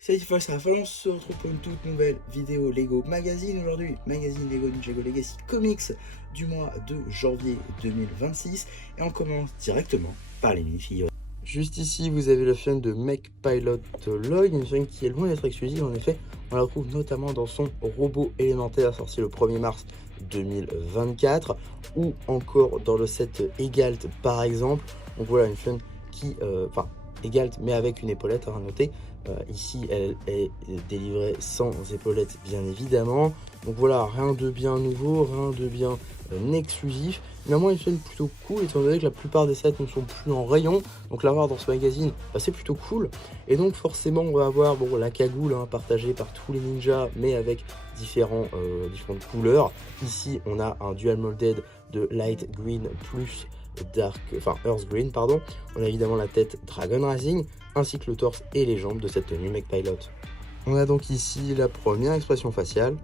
Salut fois ça on se retrouve pour une toute nouvelle vidéo Lego Magazine aujourd'hui, magazine Lego Ninjago Legacy Comics du mois de janvier 2026 et on commence directement par les mini-figurines. Juste ici vous avez la chaîne de Mech Pilot Lloyd, une chaîne qui est loin d'être exclusive en effet, on la retrouve notamment dans son robot élémentaire sorti le 1er mars 2024 ou encore dans le set Egalt par exemple. Donc voilà une chaîne qui, Egalt mais avec une épaulette à noter. Ici, elle est délivrée sans épaulettes, bien évidemment. Donc voilà, rien de bien nouveau, rien de bien exclusif. Néanmoins, une chaîne plutôt cool, étant donné que la plupart des sets ne sont plus en rayon. Donc l'avoir dans ce magazine, c'est plutôt cool. Et donc forcément, on va avoir la cagoule partagée par tous les ninjas, mais avec différentes couleurs. Ici, on a un dual molded de Light Green plus Earth Green, pardon. On a évidemment la tête Dragon Rising, ainsi que le torse et les jambes de cette tenue Mech Pilot. On a donc ici la première expression faciale,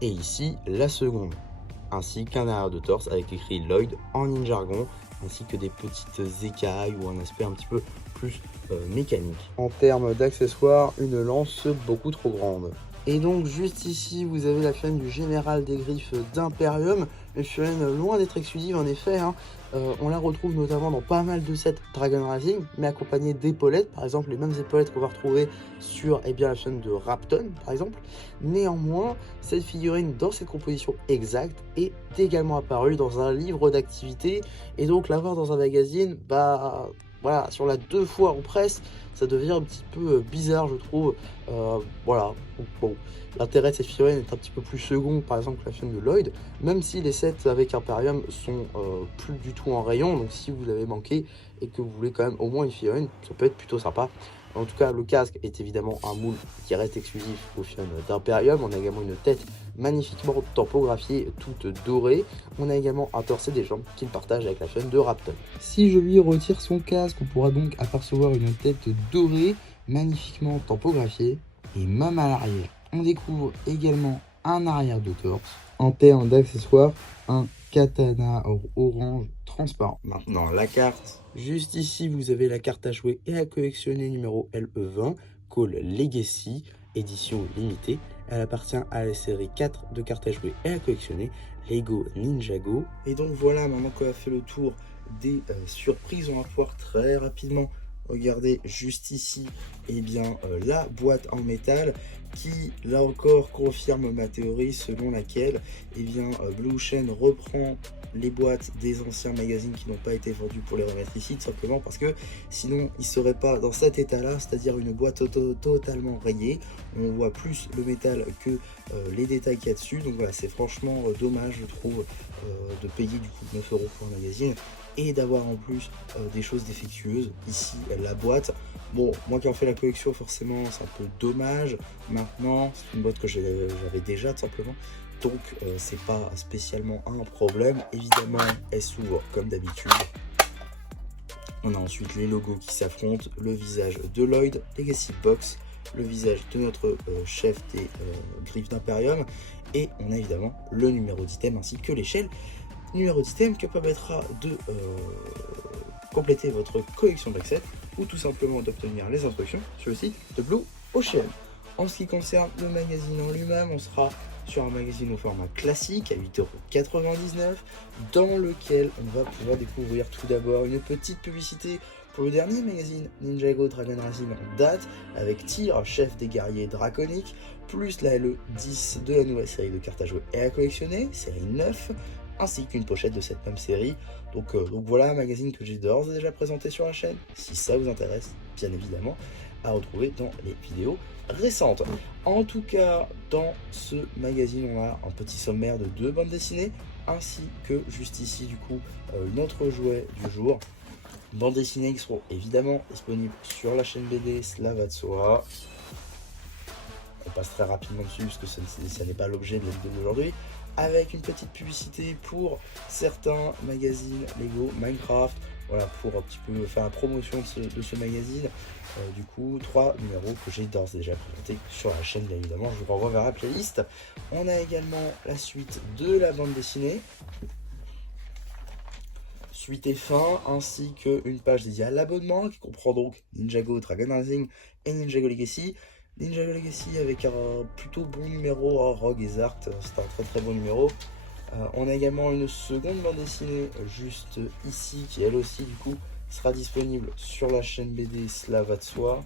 et ici la seconde, ainsi qu'un arrière de torse avec écrit Lloyd en ninjargon, ainsi que des petites écailles ou un aspect un petit peu plus mécanique. En termes d'accessoires, une lance beaucoup trop grande. Et donc juste ici, vous avez la chaîne du Général des Griffes d'Imperium, une chaîne loin d'être exclusive en effet. On la retrouve notamment dans pas mal de sets Dragon Rising, mais accompagnée d'épaulettes, par exemple les mêmes épaulettes qu'on va retrouver sur la chaîne de Rapton, par exemple. Néanmoins, cette figurine dans cette composition exacte est également apparue dans un livre d'activité, et donc l'avoir dans un magazine, voilà, sur la 2 fois en presse, ça devient un petit peu bizarre, je trouve. Voilà, bon, l'intérêt de cette figurine est un petit peu plus second, par exemple, que la chaîne de Lloyd, même si les sets avec Imperium sont plus du tout en rayon. Donc si vous avez manqué et que vous voulez quand même au moins une figurine, ça peut être plutôt sympa. En tout cas, le casque est évidemment un moule qui reste exclusif aux chaînes d'Imperium. On a également une tête magnifiquement tampographiée, toute dorée. On a également un torse et des jambes qu'il partage avec la chaîne de Rapton. Si je lui retire son casque, on pourra donc apercevoir une tête dorée, magnifiquement tampographiée. Et même à l'arrière, on découvre également un arrière de torse. En termes d'accessoires, un katana orange transparent. Maintenant, la carte. Juste ici, vous avez la carte à jouer et à collectionner numéro LE20, Call Legacy, édition limitée. Elle appartient à la série 4 de cartes à jouer et à collectionner, Lego Ninjago. Et donc voilà, maintenant qu'on a fait le tour des surprises, on va pouvoir très rapidement regarder juste ici la boîte en métal qui, là encore, confirme ma théorie selon laquelle Blue Ocean reprend les boîtes des anciens magazines qui n'ont pas été vendus pour les remettre ici, tout simplement parce que sinon ils ne seraient pas dans cet état là, c'est-à-dire une boîte totalement rayée. On voit plus le métal que les détails qu'il y a dessus, donc voilà, c'est franchement dommage, je trouve, de payer du coup 9 € pour un magazine et d'avoir en plus des choses défectueuses. Ici la boîte, bon, moi qui en fais la collection, forcément c'est un peu dommage. Maintenant c'est une boîte que j'avais déjà, tout simplement, donc c'est pas spécialement un problème. Évidemment elle s'ouvre comme d'habitude. On a ensuite les logos qui s'affrontent, le visage de Lloyd, Legacy Box, le visage de notre chef des griffes d'Imperium, et on a évidemment le numéro d'item ainsi que l'échelle numéro d'item qui permettra de compléter votre collection d'accès ou tout simplement d'obtenir les instructions sur le site de Blue Ocean. En ce qui concerne le magazine en lui-même, on sera sur un magazine au format classique à 8,99 € dans lequel on va pouvoir découvrir tout d'abord une petite publicité pour le dernier magazine Ninjago Dragon Rising en date avec Tyr, chef des guerriers draconiques, plus la LE10 de la nouvelle série de cartes à jouer et à collectionner, série 9, ainsi qu'une pochette de cette même série. Donc voilà un magazine que j'ai d'ores et déjà présenté sur la chaîne, si ça vous intéresse, bien évidemment, à retrouver dans les vidéos récentes. En tout cas, dans ce magazine, on a un petit sommaire de 2 bandes dessinées, ainsi que juste ici, du coup, notre jouet du jour. Bandes dessinées qui seront évidemment disponibles sur la chaîne BD, cela va de soi. On passe très rapidement dessus parce que ça n'est pas l'objet de la vidéo d'aujourd'hui, avec une petite publicité pour certains magazines Lego Minecraft, voilà, pour un petit peu faire la promotion de ce magazine. Du coup, 3 numéros que j'ai d'ores et déjà présentés sur la chaîne, bien évidemment, je vous renvoie vers la playlist. On a également la suite de la bande dessinée, suite et fin, ainsi qu'une page dédiée à l'abonnement qui comprend donc Ninjago Dragon Rising et Ninjago Legacy. Ninjago Legacy avec un plutôt bon numéro, hein, Rogue et Zart, c'est un très très bon numéro. On a également une seconde bande dessinée juste ici qui elle aussi du coup sera disponible sur la chaîne BD, cela va de soi.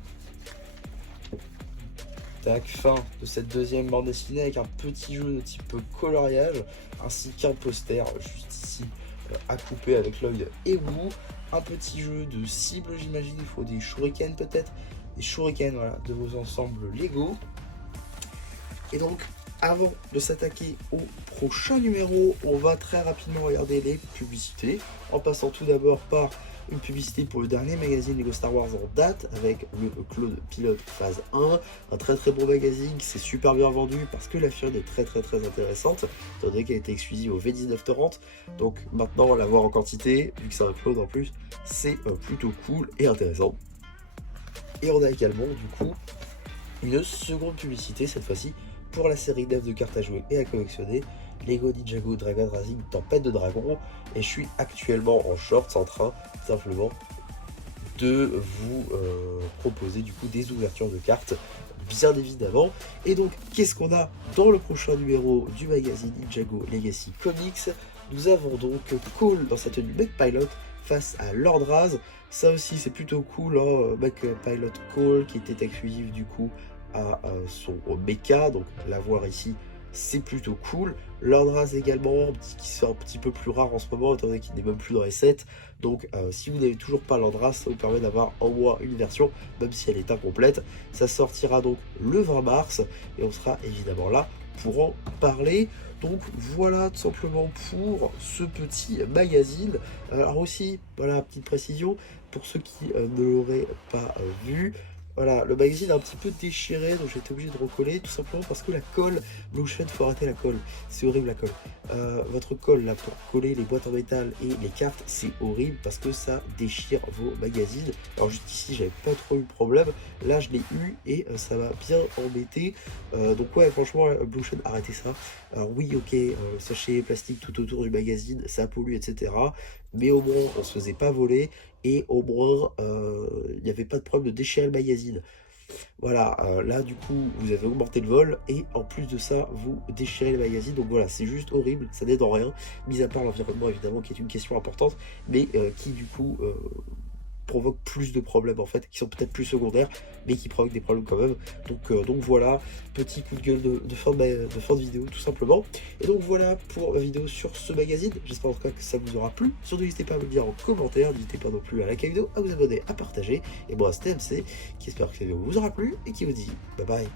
Tac, fin de cette deuxième bande dessinée avec un petit jeu de type coloriage ainsi qu'un poster juste ici à couper avec l'œil ébou. Un petit jeu de cible, j'imagine, il faut des shurikens peut-être, des shurikens voilà, de vos ensembles Lego. Et donc avant de s'attaquer au prochain numéro, on va très rapidement regarder les publicités en passant tout d'abord par une publicité pour le dernier magazine Lego Star Wars en date avec le Claude Pilote phase 1, un très très bon magazine qui s'est super bien vendu parce que la figurine est très intéressante, étant donné qu'elle a été exclusive au V19 Torrent. Donc maintenant l'avoir en quantité, vu que c'est un Claude en plus, c'est plutôt cool et intéressant. Et on a également du coup une seconde publicité cette fois-ci pour la série d'œuvres de cartes à jouer et à collectionner, Lego Ninjago Dragon Rising Tempête de Dragon, et je suis actuellement en shorts en train simplement de vous proposer du coup des ouvertures de cartes bien évidemment. Et donc qu'est-ce qu'on a dans le prochain numéro du magazine Ninjago Legacy Comics? Nous avons donc Cole dans sa tenue Mech Pilot face à Lord Raz. Ça aussi c'est plutôt cool, hein, Mech Pilot Cole qui était exclusif du coup à son mecha, donc l'avoir ici c'est plutôt cool. Lord Raz également, qui sort un petit peu plus rare en ce moment, étant donné qu'il n'est même plus dans les sets. Donc si vous n'avez toujours pas Lord Raz, ça vous permet d'avoir au moins une version, même si elle est incomplète. Ça sortira donc le 20 mars, et on sera évidemment là pour en parler. Donc voilà tout simplement pour ce petit magazine. Alors aussi, voilà, petite précision, pour ceux qui ne l'auraient pas vu, voilà, le magazine est un petit peu déchiré, donc j'ai été obligé de recoller, tout simplement parce que la colle, Blueshed, faut arrêter la colle, c'est horrible la colle. Votre colle là pour coller les boîtes en métal et les cartes, c'est horrible parce que ça déchire vos magazines. Alors juste ici, j'avais pas trop eu de problème, là je l'ai eu et ça m'a bien embêté. Donc ouais, franchement, Blueshed, arrêtez ça. Alors oui, ok, sachet plastique tout autour du magazine, ça pollue, etc. Mais au moins, on se faisait pas voler. Et au moins, il n'y avait pas de problème de déchirer le magazine. Voilà, là du coup, vous avez augmenté le vol, et en plus de ça, vous déchirez le magazine. Donc voilà, c'est juste horrible, ça n'aide en rien, mis à part l'environnement évidemment, qui est une question importante, mais qui du coup provoque plus de problèmes en fait, qui sont peut-être plus secondaires, mais qui provoquent des problèmes quand même. Donc voilà, petit coup de gueule de fin de vidéo tout simplement. Et donc voilà pour la vidéo sur ce magazine, j'espère en tout cas que ça vous aura plu. Surtout n'hésitez pas à me le dire en commentaire, n'hésitez pas non plus à liker la vidéo, à vous abonner, à partager. Et moi c'était MC, qui espère que cette vidéo vous aura plu, et qui vous dit bye bye.